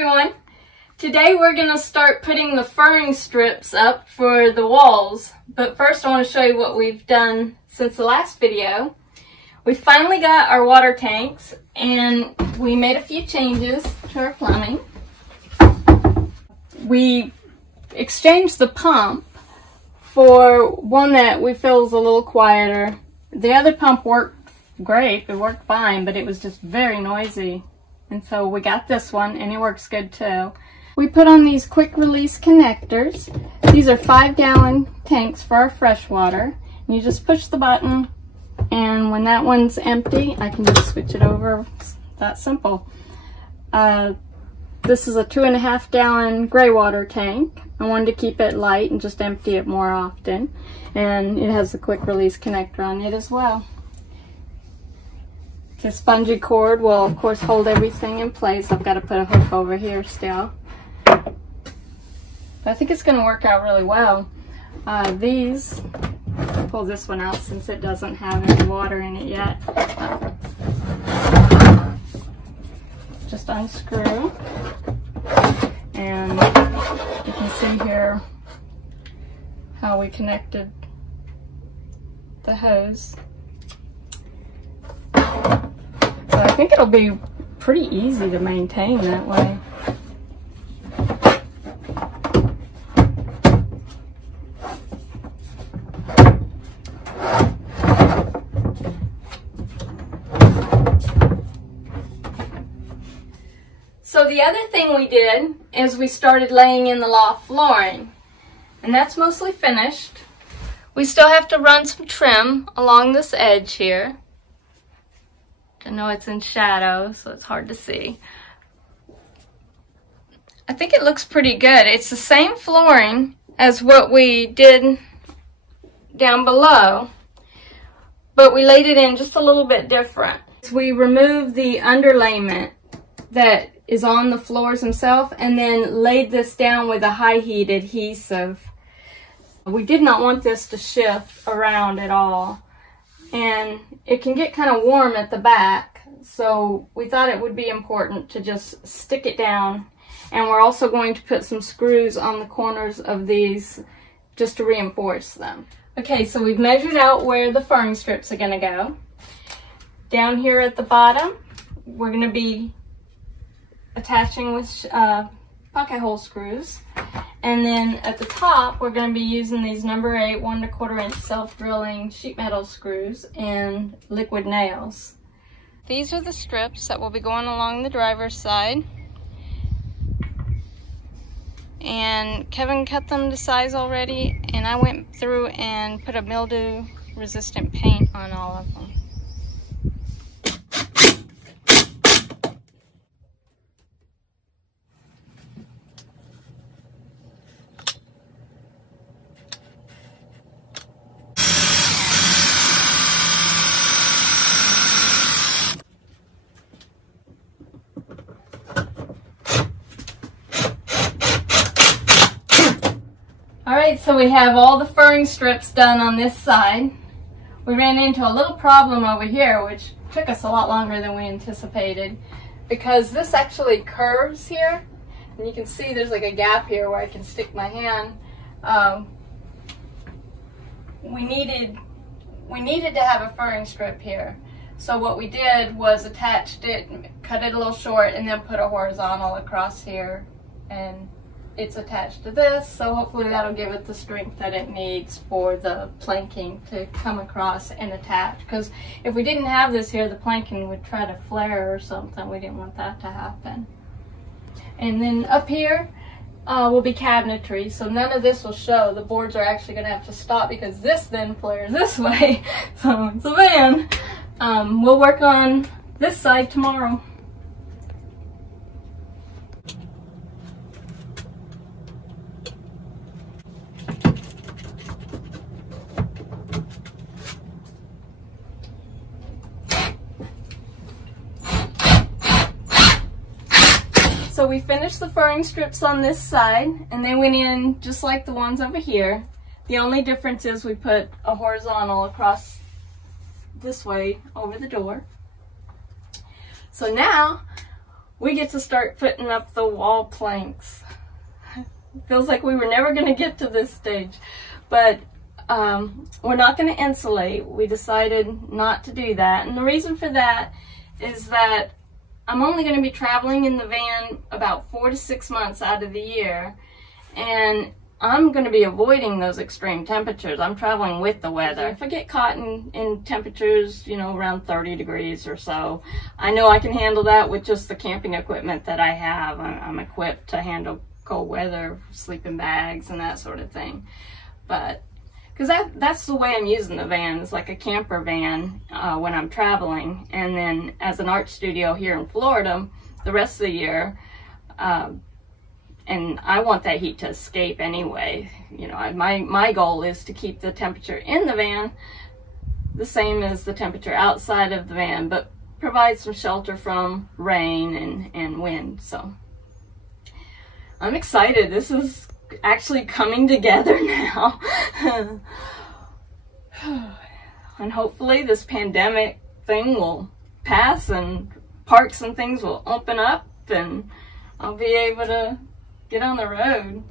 everyone! Today we're going to start putting the furring strips up for the walls. But first I want to show you what we've done since the last video. We finally got our water tanks and we made a few changes to our plumbing. We exchanged the pump for one that we feel is a little quieter. The other pump worked great, it worked fine, but it was just very noisy. And so we got this one and it works good too. We put on these quick release connectors. These are 5-gallon tanks for our fresh water. And you just push the button and when that one's empty, I can just switch it over. It's that simple. This is a 2.5-gallon gray water tank. I wanted to keep it light and just empty it more often. And it has the quick release connector on it as well. The spongy cord will of course hold everything in place. I've got to put a hook over here still. But I think it's going to work out really well. These, I'll pull this one out since it doesn't have any water in it yet. Just unscrew. And you can see here how we connected the hose. But I think it'll be pretty easy to maintain that way. So the other thing we did is we started laying in the loft flooring, and that's mostly finished. We still have to run some trim along this edge here. I know it's in shadow, so it's hard to see. I think it looks pretty good. It's the same flooring as what we did down below, but we laid it in just a little bit different. We removed the underlayment that is on the floors themselves and then laid this down with a high heat adhesive. We did not want this to shift around at all. And it can get kind of warm at the back, so we thought it would be important to just stick it down. And we're also going to put some screws on the corners of these just to reinforce them. Okay, so we've measured out where the furring strips are going to go. Down here at the bottom, we're going to be attaching with pocket hole screws. And then at the top, we're going to be using these number 8 1¼ inch self-drilling sheet metal screws and liquid nails. These are the strips that will be going along the driver's side. And Kevin cut them to size already, and I went through and put a mildew resistant paint on all of them. Alright, so we have all the furring strips done on this side. We ran into a little problem over here, which took us a lot longer than we anticipated, because this actually curves here, and you can see there's like a gap here where I can stick my hand. We needed to have a furring strip here. So what we did was attached it, cut it a little short, and then put a horizontal across here, and it's attached to this, so hopefully that'll give it the strength that it needs for the planking to come across and attach. Because if we didn't have this here, the planking would try to flare or something. We didn't want that to happen. And then up here will be cabinetry, so none of this will show. The boards are actually going to have to stop because this then flares this way. So it's a van. We'll work on this side tomorrow. So we finished the furring strips on this side, and they went in just like the ones over here. The only difference is we put a horizontal across this way over the door. So now we get to start putting up the wall planks. It feels like we were never going to get to this stage, but we're not going to insulate. We decided not to do that, and the reason for that is that I'm only going to be traveling in the van about 4 to 6 months out of the year, and I'm going to be avoiding those extreme temperatures. I'm traveling with the weather. If I get caught in temperatures, you know, around 30 degrees or so, I know I can handle that with just the camping equipment that I have. I'm equipped to handle cold weather, sleeping bags, and that sort of thing. But because that's the way I'm using the van. It's like a camper van when I'm traveling, and then as an art studio here in Florida the rest of the year. And I want that heat to escape anyway. You know, my goal is to keep the temperature in the van the same as the temperature outside of the van, but provide some shelter from rain and wind. So I'm excited. This is actually coming together now. And hopefully this pandemic thing will pass and parks and things will open up and I'll be able to get on the road.